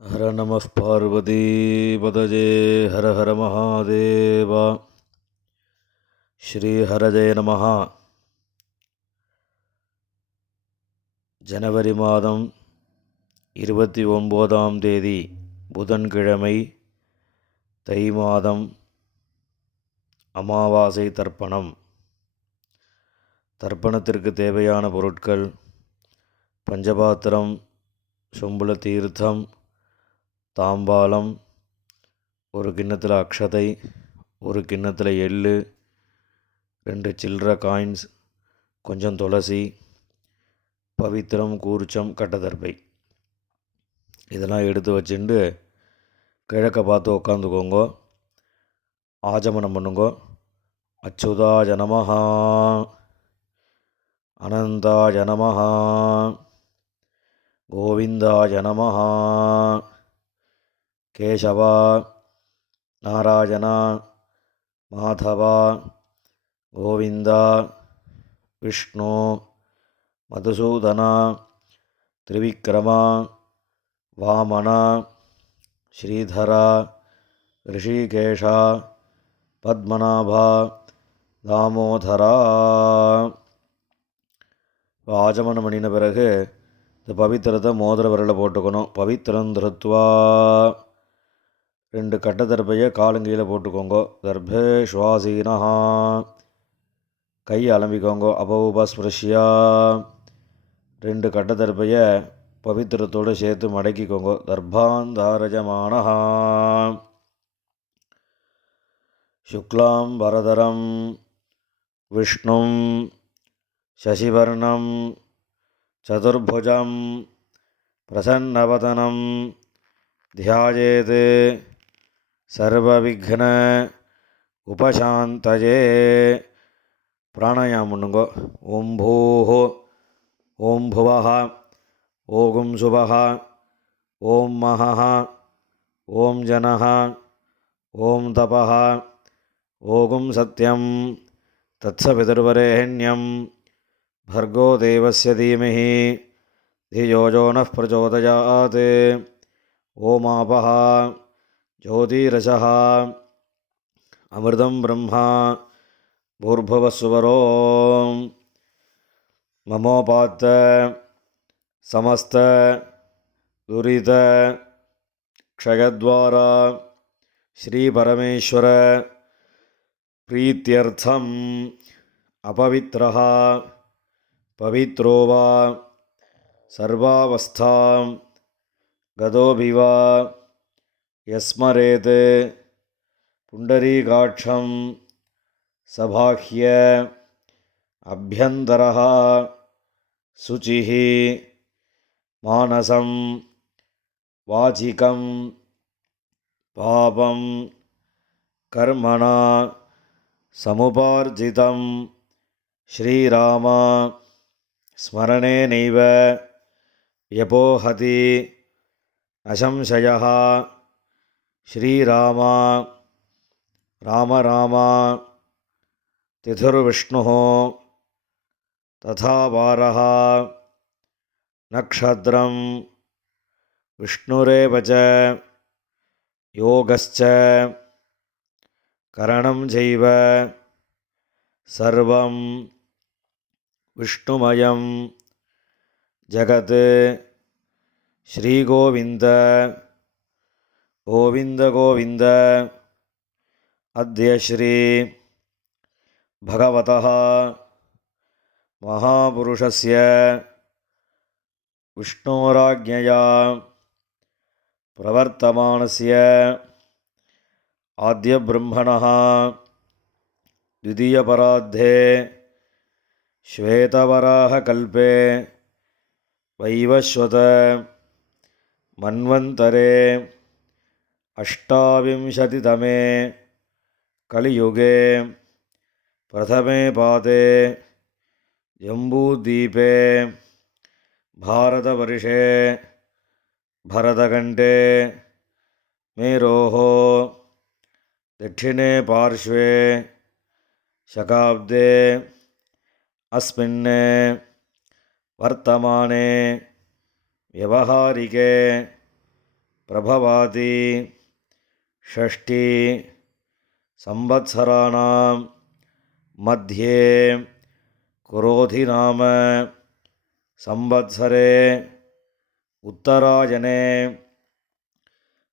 हर नमः पार्वतीपतये हर हर महादेव श्रीहरजय नमः. ஜனவரி மாதம் 29ஆம் தேதி புதன்கிழமை, தை மாதம், அமாவாசை தர்ப்பணம். தர்ப்பணத்திற்கு தேவையான பொருட்கள்: பஞ்சபாத்திரம், சொம்புல தீர்த்தம், தாம்பாலம், ஒரு கிண்ணத்தில் அக்ஷதை, ஒரு கிண்ணத்தில் எள்ளு, 2 சில்லற காயின்ஸ், கொஞ்சம் துளசி, பவித்திரம், கூர்ச்சம், கட்டதர்பை. இதெல்லாம் எடுத்து வச்சுட்டு கிழக்க பார்த்து உட்காந்துக்கோங்க. ஆஜமனம் பண்ணுங்க. அச்சுதாய நமஹ, அனந்தாய நமஹ, கோவிந்தாய நமஹ, கேசவா, நாராயணா, மாதவா, கோவிந்தா, விஷ்ணு, மதுசூதனா, திரிவிக்ரமா, வாமனா, ஸ்ரீதரா, ரிஷிகேஷா, பத்மநாபா, தாமோதரா. ஆஜமனம் பண்ணின பிறகு இந்த பவித்திரத்தை மோதிர விரலில் போட்டுக்கணும். பவித்திரம் திருத்வா, 2 கட்டதர்பையை காலுங்கீழே போட்டுக்கோங்க. தர்பே ஸ்வாசீனஹா, கை அலம்பிக்கோங்க. அபௌபஸ்பிருஷ்யா, 2 கட்டதர்பையை பவித்திரத்தோடு சேர்த்து மடக்கிக்கோங்க. தர்பாந்தாரஜமானஹா, சுக்லாம் வரதரம் விஷ்ணும் சசிவர்ணம் சதுர்புஜம் பிரசன்னவதனம் தியாயேத் சர்வவிக்ன உபசாந்தயே. பிராணாயாமம் பண்ணுங்க. ஓம் பூஹோ, ஓம் புவஹ, ஓகும் சுபஹ, ஓம் மஹஹ, ஓம் ஜனஹ, ஓம் தபஹ, ஓகும் சத்யம், தத்சவிதுர்வரேண்யம், भर्गो देवस्य धीमहि धियो यो नः प्रचोदयात्. ओमापः ज्योतिरसः अमृतं ब्रह्मा भूर्भुवस्सुवरो. ममोपात्त समस्त दुरित क्षयद्वारा श्रीपरमेश्वर प्रीत्यर्थम् अपवित्रः पवित्रो वा सर्वावस्थां गतोऽपि वा यस्मरेत् पुण्डरीकाक्षं सबाह्य अभ्यन्तरः शुचिः मानसं वाचिकं पापं कर्मणा समुपार्जितं श्रीराम स्मरणेनैव व्यपोहति न संशयः. श्रीराम राम राम तिथिर्विष्णुः तथा वारः नक्षत्रं विष्णुरेव च योगश्च करणं चैव सर्वं विष्णुमयं जगत्. श्रीगोविन्द गोविन्द गोविन्द. अद्य श्री भगवतः महापुरुषस्य विष्णोराज्ञया प्रवर्तमानस्य आद्यब्रह्मणः द्वितीयपरार्धे श्वेतवराहकल्पे वैवस्वत मन्वन्तरे अष्टाविंशतितमे कलियुगे प्रथमे पादे जम्बूद्वीपे भारतवर्षे भरतखण्डे मेरोः दक्षिणे पार्श्वे शकाब्दे अस्मिन् वर्तमाने व्यवहारिके பிரபவாதி ஷஷ்டி சம்வத்சராணாம் மத்யே குரோதி நாம சம்வத்சரே உத்தராயணே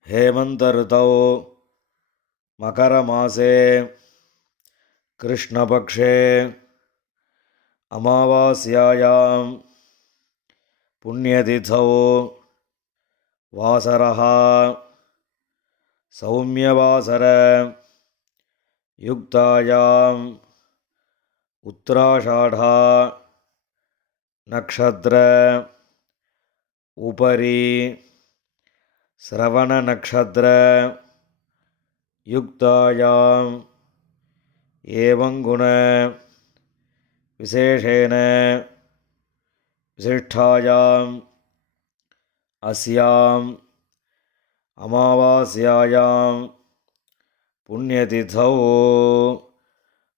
ஹேமந்த ரிதௌ மகரமாசே கிருஷ்ணபக்ஷே அமாவாஸ்யாயாம் புண்ணியதிதௌ வாசரः சௌமியவாசர யுக்தாயாம் உத்தராஷாಢா நக்ஷத்ர உபரி ஸ்ரவண நக்ஷத்ர யுக்தாயாம் ஏவங்குண விசேஷேன விசிஷ்டாயாம் அஸ்யாம் அமாவாஸ்யாயாம் புண்ணியதிதௌ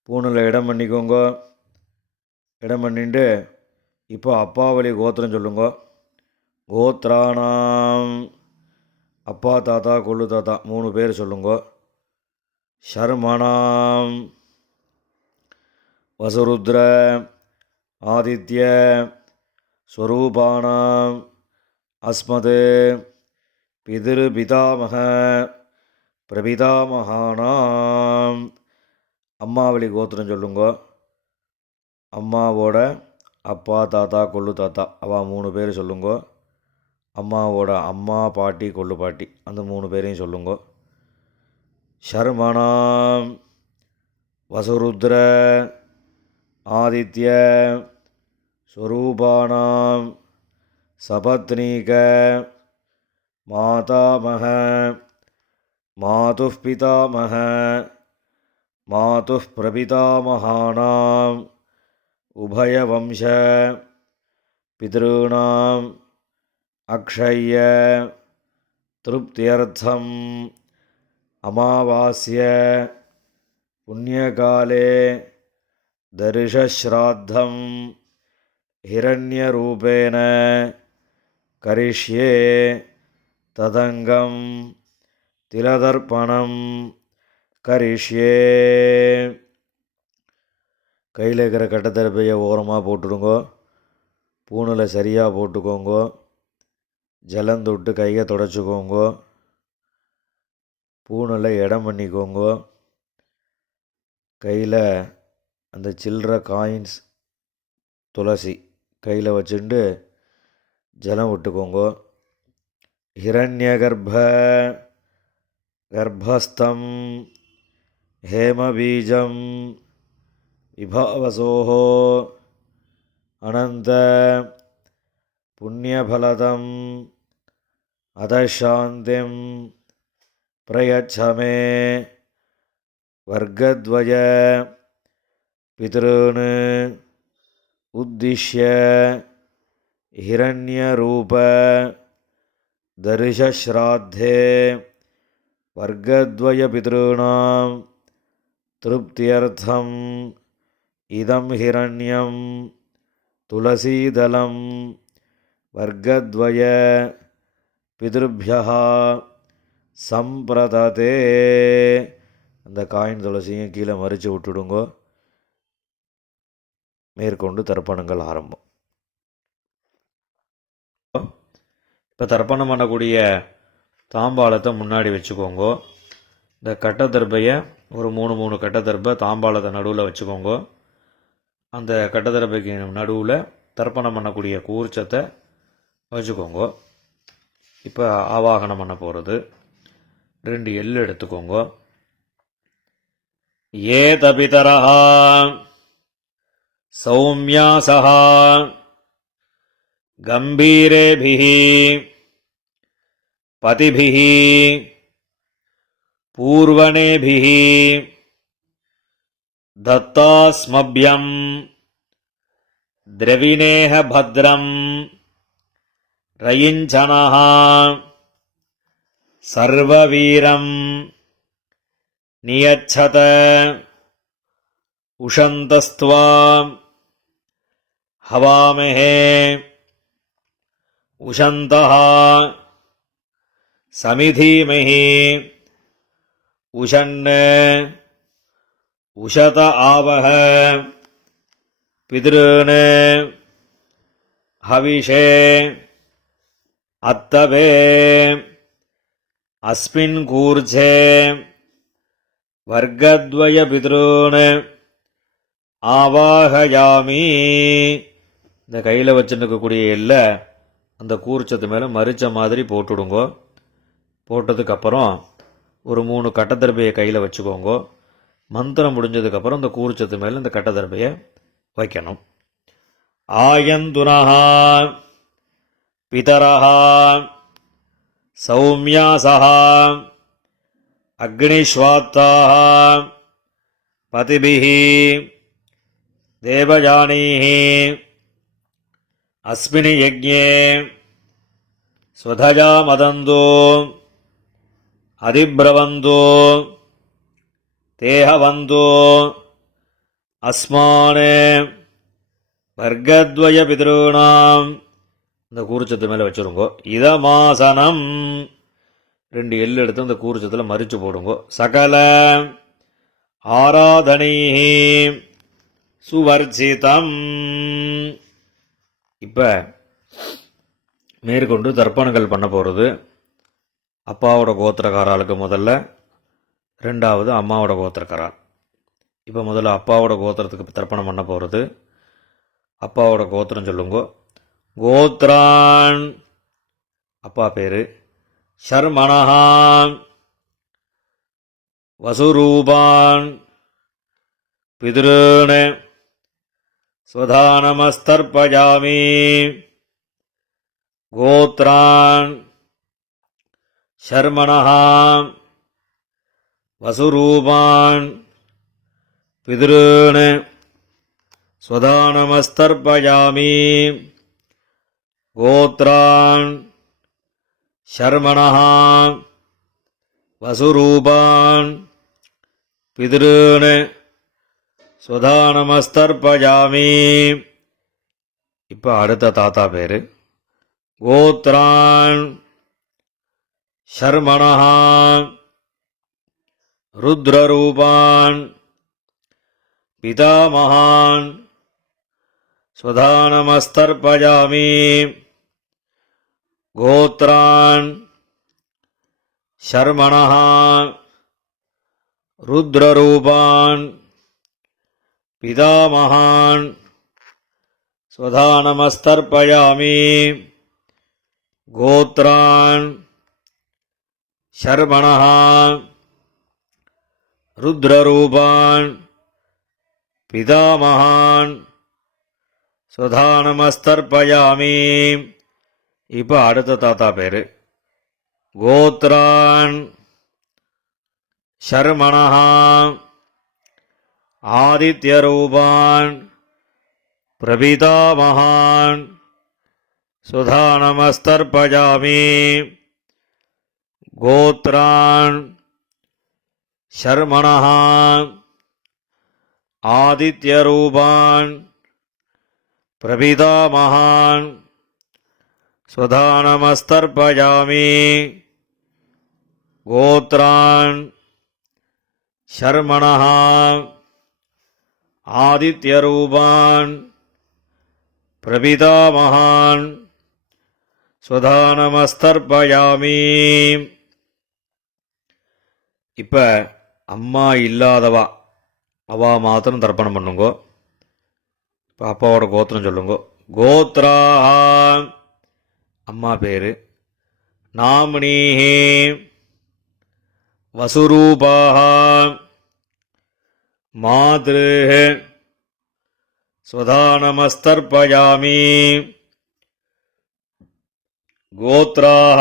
பூணில் இடம் பண்ணிக்கோங்க. இடம் பண்ணிட்டு இப்போ அப்பாவளி கோத்திரம் சொல்லுங்க. கோத்ராணாம் அப்பா தாத்தா கொள்ளு தாத்தா 3 பேர் சொல்லுங்க. ஷர்மணாம் வசுருத்ர ஆதித்ய ஸ்வரூபாணாம் அஸ்மத் பிதிருபிதாமக பிரபிதாமகானாம் அம்மாவளி கோத்திரம் சொல்லுங்க. அம்மாவோட அப்பா தாத்தா கொள்ளு தாத்தா அவ 3 பேர் சொல்லுங்க. அம்மாவோட அம்மா பாட்டி கொள்ளு பாட்டி அந்த 3 பேரையும் சொல்லுங்க. ஷர்மணாம் வசுருத்ர ஆதித்ய ஸ்வரூபாணாம் சபத்னீக மாதாமக மாதுः பிதாமக மாதுः பிரபிதாமகானாம் உபயவம்ச பித்ருணாம் அக்ஷய திருப்தியர்த்தம் அமாவாஸ்ய புண்ணியகாலே தரிசஸ்ராத்தம் ஹிரண்யரூபேண கரிஷ்யே ததங்கம் திலதர்ப்பணம் கரிஷ்யே. கையில் இருக்கிற கட்டத்தரப்பையை ஓரமாக போட்டுடுங்க. பூணில் சரியாக போட்டுக்கோங்க. ஜலம் தொட்டு கையை தொடச்சிக்கோங்க. பூணில் இடம் பண்ணிக்கோங்க. கையில் அந்த சில்லற காயின்ஸ் துளசி கையில் வச்சுட்டு ஜலம் விட்டுக்கோங்க. ஹிரண்யகர்ப்ப கர்ப்பஸ்தம் ஹேமபீஜம் விபாவசோः அனந்த புண்ணியபலதம் அதசாந்திம் பிரயச்சமே வர்க்கத்வய பித்ருன் உத்திஷ்ய ஹிரண்யரூப தரிசஸ்ராத்தே வர்க்கத்வய பித்ருணாம் திருப்தியர்த்தம் இதம் ஹிரண்யம் துளசீதலம் வர்க்கத்வய பித்ருப்யஹ சம்பிரததே. அந்த காயின் துளசியும் கீழே மறித்து விட்டுடுங்க. மேற்கொண்டு தர்ப்பணங்கள் ஆரம்பம். இப்போ தர்ப்பணம் பண்ணக்கூடிய தாம்பாளத்தை முன்னாடி வச்சுக்கோங்க. இந்த கட்டத்தர்பையை ஒரு 3 கட்டத்தர்பை தாம்பாளத்தை நடுவில் வச்சுக்கோங்க. அந்த கட்டத்தர்பைக்கு நடுவில் தர்ப்பணம் பண்ணக்கூடிய கூர்ச்சத்தை வச்சுக்கோங்க. இப்போ ஆவாகனம் பண்ண போகிறது 2 எள்ளு எடுத்துக்கோங்க. ஏதபிதரஹ சௌமியாசஹ கம்பீரேபிஹி பதிபிஹி பூர்வணேபிஹி தத்தாஸ்மப்யம் திரவிணேஹ பத்ரம் ரயிஞ்சனஹ சர்வவீரம் நியச்சத உஷந்தஸ்த்வா ஹவாமஹே உஷந்தஹ சமிதீமஹி உஷன்ன உஷத ஆவஹ பித்ருன் ஹவிஷே அத்தவே அஸ்மின் கூர்ஜே வர்க்கத்வய பித்ருன் ஆவாஹயாமி. இந்த கையில் வச்சுருக்கக்கூடிய எல்லை அந்த கூர்ச்சத்து மேலே மறிச்ச மாதிரி போட்டுடுங்கோ. போட்டதுக்கப்புறம் ஒரு 3 கட்டத்தர்பையை கையில் வச்சுக்கோங்க. மந்திரம் முடிஞ்சதுக்கப்புறம் இந்த கூர்ச்சத்து மேலே இந்த கட்டத்தர்பையை வைக்கணும். ஆயந்துனஹா பிதரஹா சௌமியாசஹா அக்னிஸ்வாத்தாஹா பதிபிஹி தேவயானீஹி அஸ்மினி யஜ்ஞே ஸ்வதஜா மதந்தோ அதிப்ரவந்தோ தேஹவந்தோ அஸ்மானே வர்க்கத்வய பித்ருணாம். இந்த கூர்ச்சத்து மேலே வச்சுருங்கோ. இதமாசனம் 2 எள்ளு எடுத்து அந்த கூர்ச்சத்தில் மறித்து போடுங்கோ. சகல ஆராதனைஹி சுவர்ஜிதம். இப்போ மேற்கொண்டு தர்ப்பணங்கள் பண்ண போகிறது. அப்பாவோட கோத்திரக்காராளுக்கு முதல்ல, 2வது அம்மாவோட கோத்திரக்காரால். இப்போ முதல்ல அப்பாவோட கோத்திரத்துக்கு தர்ப்பணம் பண்ண போகிறது. அப்பாவோட கோத்திரம் சொல்லுங்க. கோத்ரான் அப்பா பேர். ஷர்மணஹான் வசுரூபான் பித்ருன் ஸ்வதானமஸ்தர்ப்பயாமி. கோத்ரான் ஷர்மணஹான் வசுரூபான் பித்ருன் ஸ்வதானமஸ்தர்ப்பயாமி. கோத்ரான் ஷர்மணஹான் வசுரூபான் பித்ருன் ஸ்வதானமஸ்தர்ப்பயாமி. இப்போ அடுத்த தாத்தா பேர். கோத்ரான் ஷர்மணஹான் ருத்ரரூபான் பிதாமகான் ஸ்வதானமஸ்தர்ப்பயாமி. கோத்ரான் ஷர்மணஹான் ருத்ரரூபான் பிதாமகான் ஸ்வதானமஸ்தர்ப்பயாமி. கோத்ரான் ஷர்மணஹான் ருத்ரரூபான் பிதாமகான் ஸ்வதானமஸ்தர்ப்பயாமி. இப்போ அடுத்த தாத்தா பேர். கோத்ரான் ஷர்மணஹான் ஆதித்யரூபான் பிரபிதாமகான் ஸ்வதானமஸ்தர்ப்பயாமி. கோத்ரான் ஷர்மணஹான் ஆதித்யரூபான் பிரபிதாமகான் ஸ்வதானமஸ்தர்ப்பயாமி. கோத்ரான் ஷர்மணஹான் ஆதித்யரூபான் பிரபிதாமகான் ஸ்வதானமஸ்தர்ப்பயாமி. இப்போ அம்மா இல்லாதவா அவா மாத்திரம் தர்ப்பணம் பண்ணுங்கோ. இப்போ அப்பாவோட கோத்திரம் சொல்லுங்க. கோத்ரான் அம்மா பேர். நாம்னீஹி வசுரூபாஹ மாத்ருஹ ஸ்வதானமஸ்தர்ப்பயாமி. கோத்ராஹ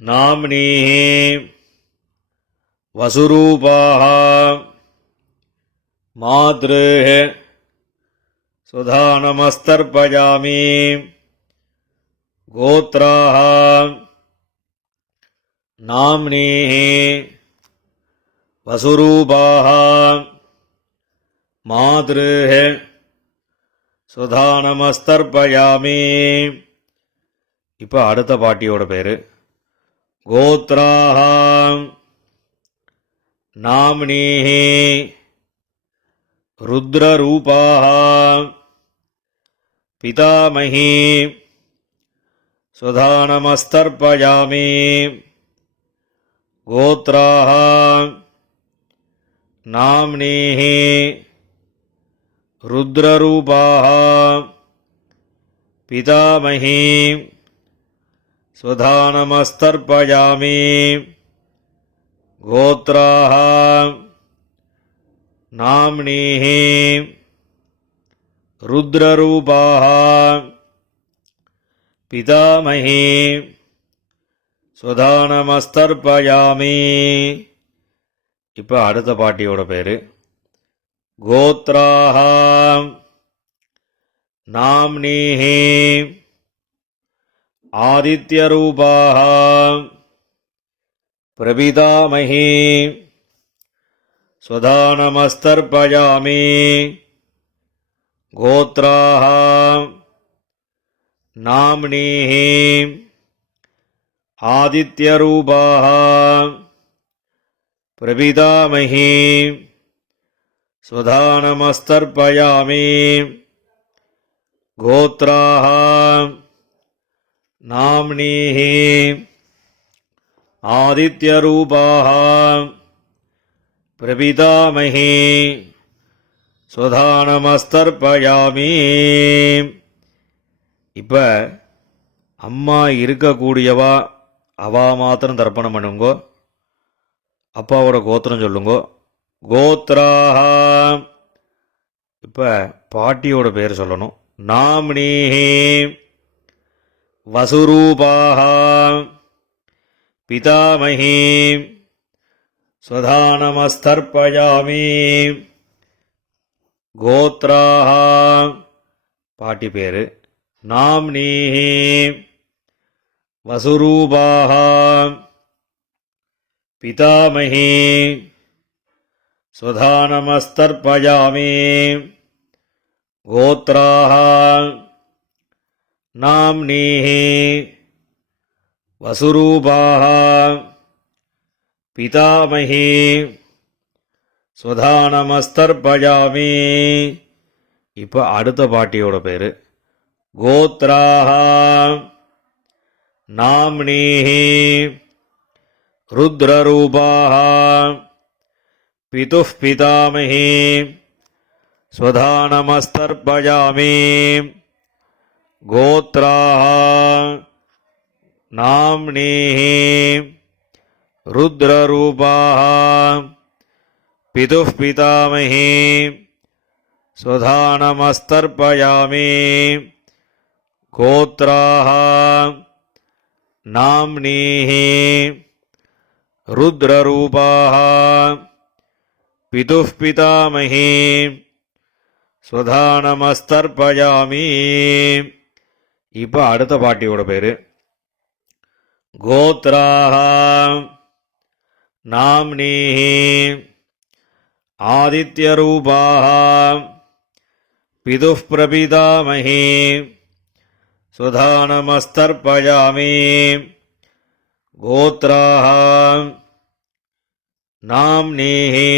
நாம்னீஹி வசுரூபாஹ மாத்ருஹ ஸ்வதானமஸ்தர்ப்பயாமி. கோத்ராஹ நாம்னீஹி வசுரூபாஹ மாத்ருஹ ஸ்வதானமஸ்தர்ப்பயாமி. இப்போ அடுத்த பாட்டியோட பேர் கோத்ராஹாம் நாம்னீஹி ருத்ரரூபாஹாம் பிதாமஹி ஸ்வதானமஸ்தர்ப்பயாமி கோத்ராஹாம் நாம்னீஹி ருத்ரரூபாஹாம் பிதாமஹி ஸ்வதானமஸ்தர்ப்பயாமி கோத்ராஹாம் நாம்னீஹி ருத்ரரூபாஹாம் பிதாமஹி ஸ்வதானமஸ்தர்ப்பயாமி. இப்போ அடுத்த பாட்டியோட பேர் கோத்ராஹாம் நாம்னீஹி ஆதித்யரூபாஹாம் பிரபிதாமஹி ஸ்வதானமஸ்தர்ப்பயாமி கோத்ராஹாம் நாம்னீஹி ஆதித்யரூபாஹாம் பிரபிதாமஹி ஸ்வதானமஸ்தர்ப்பயாமி கோத்ராஹாம் நாம்னீஹி ஆதித்யரூபாஹாம் பிரபிதாமஹி ஸ்வதானமஸ்தர்ப்பயாமி. இப்போ அம்மா இருக்கக்கூடியவா அவா மாத்திரம் தர்ப்பணம் பண்ணுங்கோ. அப்பாவோட கோத்திரம் சொல்லுங்கோ. கோத்ராஹாம். இப்போ பாட்டியோட பேர் சொல்லணும். நாம்னீஹி வசுரூபாஹாம் பிதாமஹி ஸ்வதானமஸ்தர்ப்பயாமி கோத்ராஹாம். பாட்டி பேர் நாம்னீஹி வசுரூபாஹாம் பிதாமஹி ஸ்வதானமஸ்தர்ப்பயாமி கோத்ராஹாம் நாம்னீஹி வசுரூபாஹாம் பிதாமஹி ஸ்வதானமஸ்தர்ப்பயாமி. இப்போ அடுத்த பாட்டியோட பேர் கோத்ராஹாம் நாம்னீஹி ருத்ரரூபாஹாம் பிதுः பிதாமஹி ஸ்வதானமஸ்தர்ப்பயாமி கோத்ராஹாம் நாம்னீஹி ருத்ரரூபாஹாம் பிதுः பிதாமஹி ஸ்வதானமஸ்தர்ப்பயாமி கோத்ராஹாம் நாம்னீஹி ருத்ரரூபாஹாம் பிதுः பிதாமஹி ஸ்வதானமஸ்தர்ப்பயாமி. இப்போ அடுத்த பாட்டியோட பேர் கோத்ராஹாம் நாம்னீஹி ஆதித்யரூபாஹாம் பிதுः பிரபிதாமஹி ஸ்வதானமஸ்தர்ப்பயாமி கோத்ராஹாம் நாம்னீஹி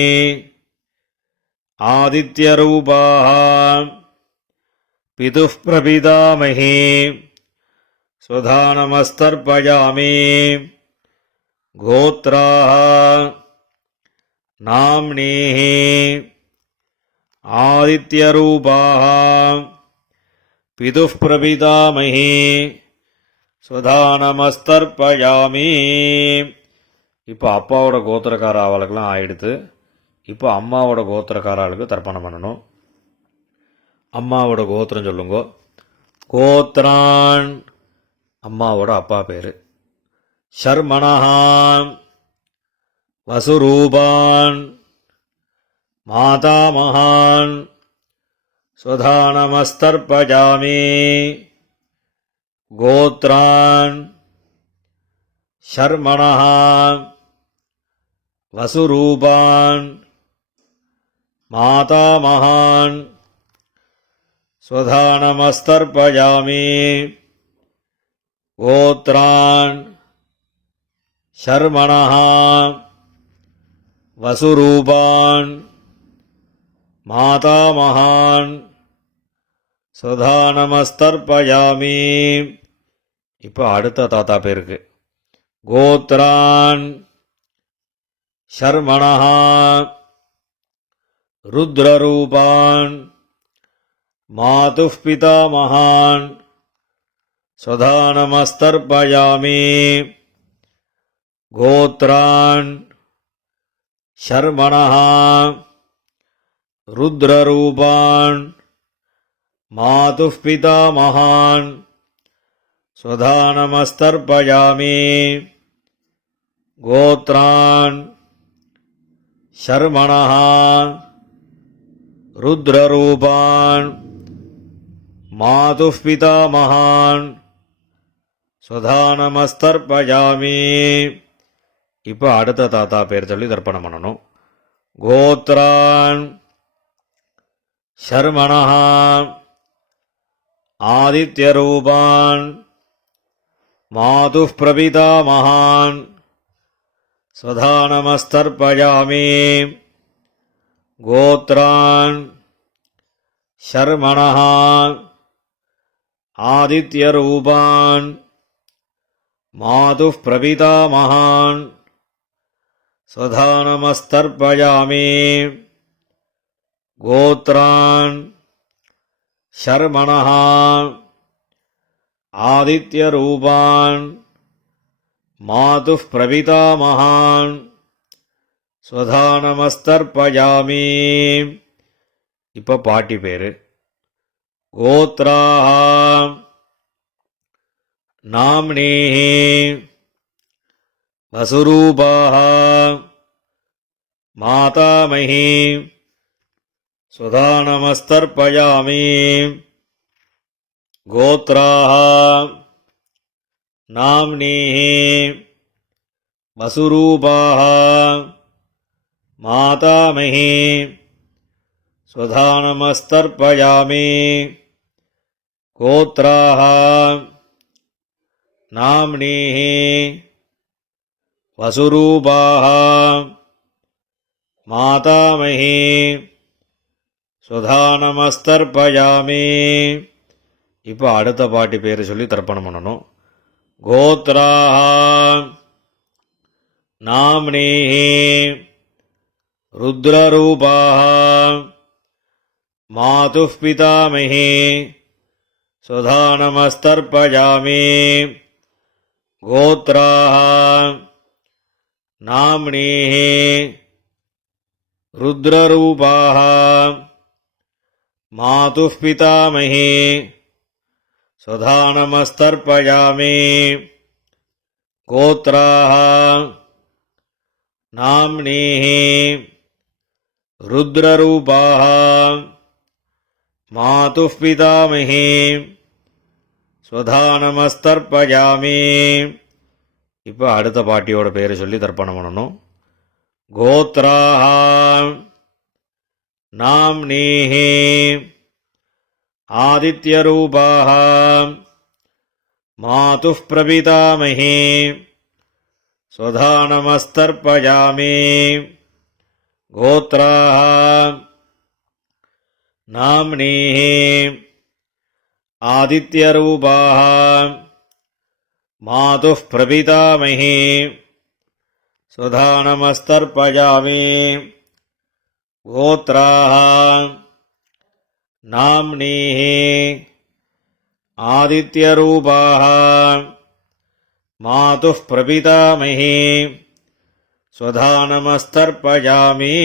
ஆதித்யரூபாஹாம் பிதுः பிரபிதாமஹி ஸ்வதானமஸ்தர்ப்பயாமி கோத்ராஹாம் நாம்னீஹி ஆதித்யரூபாஹாம் பிதுः பிரபிதாமஹி ஸ்வதானமஸ்தர்ப்பயாமி. இப்போ அப்பாவோட கோத்திரக்கார ஆளுக்கெல்லாம் ஆயிடுத்து. இப்போ அம்மாவோட கோத்திரக்கார ஆளுக்கு தர்ப்பணம் பண்ணணும். அம்மாவோட கோத்திரம் சொல்லுங்க. கோத்ரான். அம்மாவோட அப்பா பேர் ஷர்மணஹாம் வசுரூபான் மாதாமகான் ஸ்வதானமஸ்தர்ப்பயாமி கோத்ரான் ஷர்மணஹாம் வசுரூபான் மாதாமகான் ஸ்வதானமஸ்தர்ப்பயாமி கோத்ரான் ஷர்மணः வசுரூபான் மாதாமகான் சுதாநமஸ்தர்ப்பயாமி. இப்போ அடுத்த தாத்தா பேருக்கு கோத்ரான் ஷர்மணः ருத்ரரூபான் மாதுः பிதாமகான் சுதாநமஸ்தர்ப்பயாமி. கோத்ரான் ஷர்மணः ருத்ரரூபான் மாதுः பிதாமகான் சுதாநமஸ்தர்ப்பயாமி. கோத்ரான் ஷர்மணः ருத்ரரூபான் மாதுः பிதாமகான் சுதாநமஸ்தர்ப்பயாமி. இப்போ அடுத்த தாத்தா பேர் சொல்லி தர்ப்பணம் பண்ணணும். கோத்ரான் ஷர்மணः ஆதித்யரூபான் மாதுः பிரபிதாமகான் சுதாநமஸ்தர்ப்பயாமி. கோத்ரான் ஷர்மணः ஆதித்யரூபான் மாதுः பிரபிதாமகான் சுதாநமஸ்தர்ப்பயாமி. கோத்ரான் ஷர்மணः ஆதித்யரூபான் மாதுः பிரபிதாமகான் சுதாநமஸ்தர்ப்பயாமி. இப்போ பாட்டி பேரு கோத்ராः நாம்னீः வசுரூபாः மாதாமஹி சுதாநமஸ்தர்ப்பயாமி. கோத்ராः நாம்னீः வசுரூபாः மாதாமஹி சுதாநமஸ்தர்ப்பயாமி. கோத்ராः நாம்னீः வசுரூபாः மாதாமஹி சுதாநமஸ்தர்ப்பயாமி. இப்போ அடுத்த பாட்டி பேர் சொல்லி தர்ப்பணம் பண்ணணும். கோத்ராः நாம்னீः ருத்ரரூபாः மாதுः பிதாமஹி சுதாநமஸ்தர்ப்பயாமி. கோத்ராः நாம்னீः ருத்ரரூபாः மாதுः பிதாமஹி சுதாநமஸ்தர்ப்பயாமி. கோத்ராः நாம்னீः ருத்ரரூபாः மாதுः பிதாமஹி சுதாநமஸ்தர்ப்பயாமி. இப்போ அடுத்த பாட்டியோட பேரை சொல்லி தர்ப்பணம் பண்ணணும். கோத்ராः நாம்னீः ஆதித்யரூபாः மாதுः பிரபிதாமஹி சுதாநமஸ்தர்ப்பயாமி. கோத்ராः நாம்னீः ஆதித்யரூபாः மாதுः பிரபிதாமஹி சுதாநமஸ்தர்ப்பயாமி. கோத்ராः நாம்னீः ஆதித்யரூபாः மாதுः பிரபிதாமஹி சுதாநமஸ்தர்ப்பயாமி.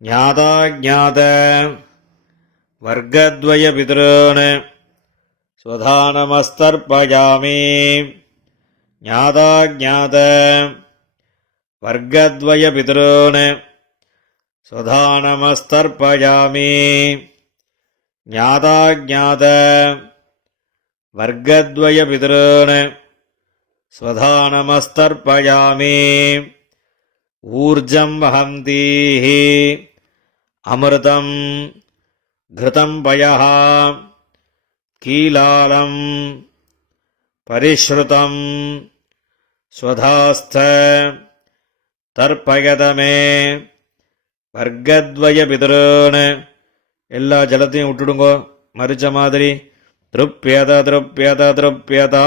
ஞாதாஜ்ஞாத வர்க்கத்வய பித்ருன் சுதாநமஸ்தர்ப்பயாமி. ஞாதாஜ்ஞாத வர்க்கத்வய பித்ருன் சுதாநமஸ்தர்ப்பயாமி. ஞாதாஜ்ஞாத வர்க்கத்வய பித்ருன் சுதாநமஸ்தர்ப்பயாமி. ஊர்ஜம் வஹந்தீः அமிர்தம் घृतं पयः कीलालं பரிஸ்ருதம் ஸ்வதாஸ்த தர்ப்பயதமே வர்க்கத்வய பிதரோன்னு எல்லா ஜலத்தையும் விட்டுடுங்கோ மறிச்ச மாதிரி. திருப்யத திருப்யத திருப்யதா.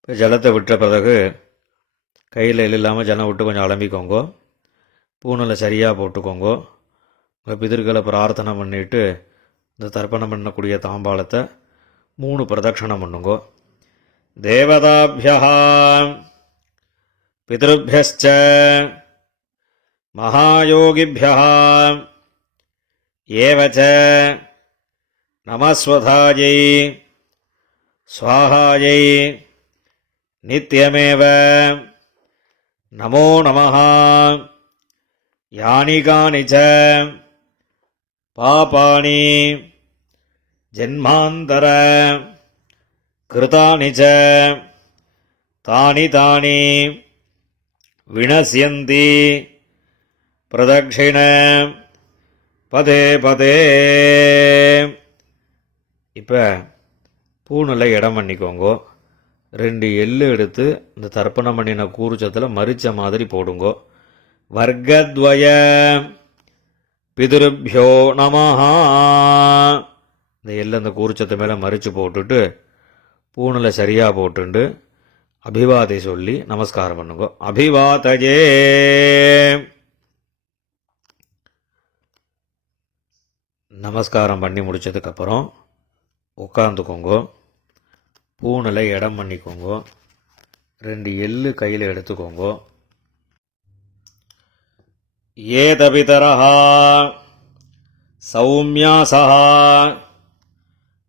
இப்போ ஜலத்தை விட்ட பிறகு கையில் இல்லாமல் ஜலம் விட்டு கொஞ்சம் அலம்பிக்கோங்கோ. பூனில் சரியாக போட்டுக்கோங்கோ. உங்கள் பிதர்களை பிரார்த்தனை பண்ணிவிட்டு இந்த தர்ப்பணம் பண்ணக்கூடிய தாம்பாளத்தை 3 பிரதட்சணம் பண்ணுங்கோ. தேவதாபியா பிதృभ्यश्च மகாயோகிभ्यः ஏவச்ச நமஸ்வதாயை ஸ்வாஹாயை நித்யமேவ நமோ நமः. யானி கானி ச பாபானி ஜன்மாந்தர கிருதானி ச தானி தானி வினஸ்யந்தி பிரதக்ஷிண பதே பதே. இப்போ பூனில் இடம் பண்ணிக்கோங்கோ. 2 எள்ளு எடுத்து இந்த தர்ப்பணம் பண்ணின கூறுச்சத்தில் மறிச்ச மாதிரி போடுங்கோ. வர்க்கத்வய பிதృभ्यो நமஹ. இந்த எள்ளு அந்த கூறுச்சத்து மேலே மறித்து போட்டுட்டு பூனில் சரியாக போட்டுண்டு அபிவாதை சொல்லி நமஸ்காரம் பண்ணுங்க. அபிவாதஜே. நமஸ்காரம் பண்ணி முடித்ததுக்கப்புறம் உட்காந்துக்கோங்கோ. பூனில் இடம் பண்ணிக்கோங்கோ. 2 எள்ளு கையில் எடுத்துக்கோங்கோ. ஏதபிதரஹ சௌமியாசஹ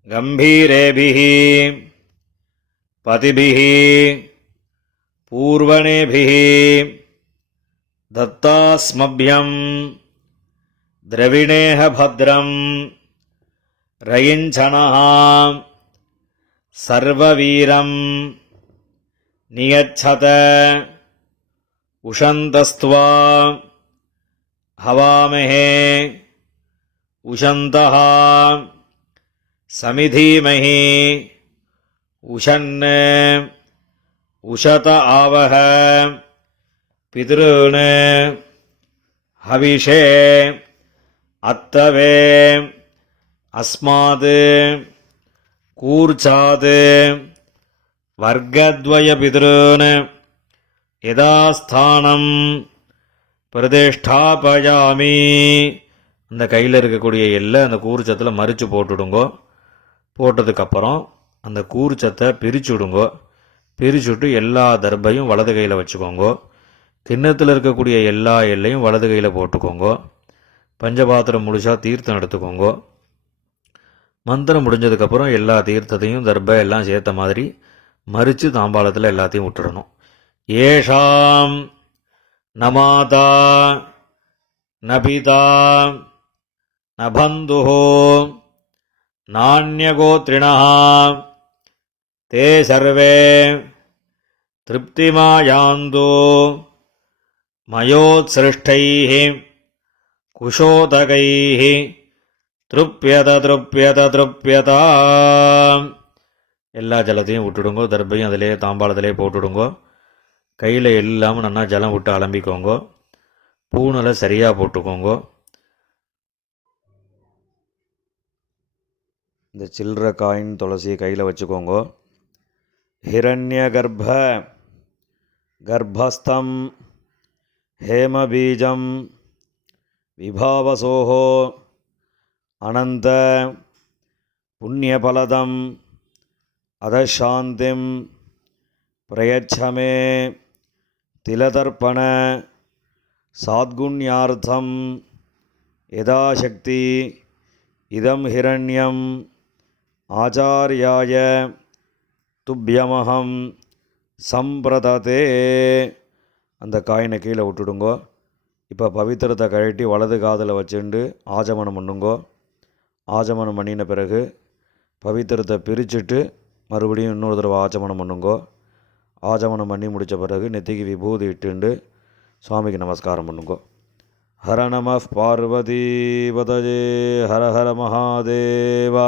கம்பீரேபிஹி பதிபிஹி பூர்வணேபிஹி தத்தாஸ்மப்யம் திரவிணேஹ பத்ரம் ரயிஞ்சனஹ சர்வவீரம் நியச்சத உஷந்தஸ்த்வா ஹவாமஹே உஷந்தஹ சமிதீமஹி உஷன்ன உஷத ஆவஹ பிதॄன் ஹவிஷே அத்தவே அஸ்மாத் கூர்ச்சாத் வர்க்கத்வய பிதॄன் யதாஸ்தானம் பிரதிஷ்டாபயாமி. அந்த கையில் இருக்கக்கூடிய எல்லை அந்த கூர்ச்சத்தில் மறித்து போட்டுடுங்கோ. போட்டதுக்கப்புறம் அந்த கூர்ச்சத்தை பிரிச்சுடுங்கோ. பிரிச்சுட்டு எல்லா தர்பையும் வலது கையில் வச்சுக்கோங்கோ. கிண்ணத்தில் இருக்கக்கூடிய எல்லா எல்லையும் வலது கையில் போட்டுக்கோங்கோ. பஞ்சபாத்திரம் முழுசா தீர்த்தம் எடுத்துக்கோங்கோ. மந்திரம் முடிஞ்சதுக்கப்புறம் எல்லா தீர்த்தத்தையும் தர்பை எல்லாம் சேர்த்த மாதிரி மறித்து தாம்பாளத்தில் எல்லாத்தையும் விட்டுடணும். ஏஷாம் நமாதா நபிதா நபந்துஹோ நான்யகோத்ரிணः தே சர்வே திருப்திமாயாந்து மயோத்ஸ்ருஷ்டைः குஷோதகைः திருப்யத திருப்யத திருப்யதா. எல்லா ஜலத்தையும் விட்டுடுங்கோ. தர்பையும் அதிலே தாம்பாளத்திலே போட்டுடுங்கோ. கையில் இல்லாமல் நல்லா ஜலம் விட்டு அலம்பிக்கோங்கோ. பூனில் சரியாக போட்டுக்கோங்கோ. இந்த சில்லற காயின் துளசி கையில் வச்சுக்கோங்கோ. ஹிரண்ய கர்ப்பஸ்தம் ஹேமபீஜம் விபாவசோஹோ அனந்த புண்ணியபலதம் அதசாந்திம் பிரயச்சமே திலதர்ப்பண சாத்குண்யார்த்தம் யதாசக்தி இதம் ஹிரண்யம் ஆச்சார்யாய துப்யமஹம் சம்பிரததே. அந்த காயினை கீழே விட்டுடுங்கோ. இப்போ பவித்திரத்தை கழட்டி வலது காதில் வச்சுண்டு ஆஜமனம் பண்ணுங்கோ. ஆஜமனம் பண்ணின பிறகு பவித்திரத்தை பிரிச்சுட்டு மறுபடியும் இன்னொரு தடவை ஆச்சமனம் பண்ணுங்கோ. ஆச்சமனம் பண்ணி முடித்த பிறகு நெத்திக்கு விபூதி இட்டுண்டு சுவாமிக்கு நமஸ்காரம் பண்ணுங்கோ. ஹர நம பார்வதி பதஜே ஹர ஹர மகாதேவா.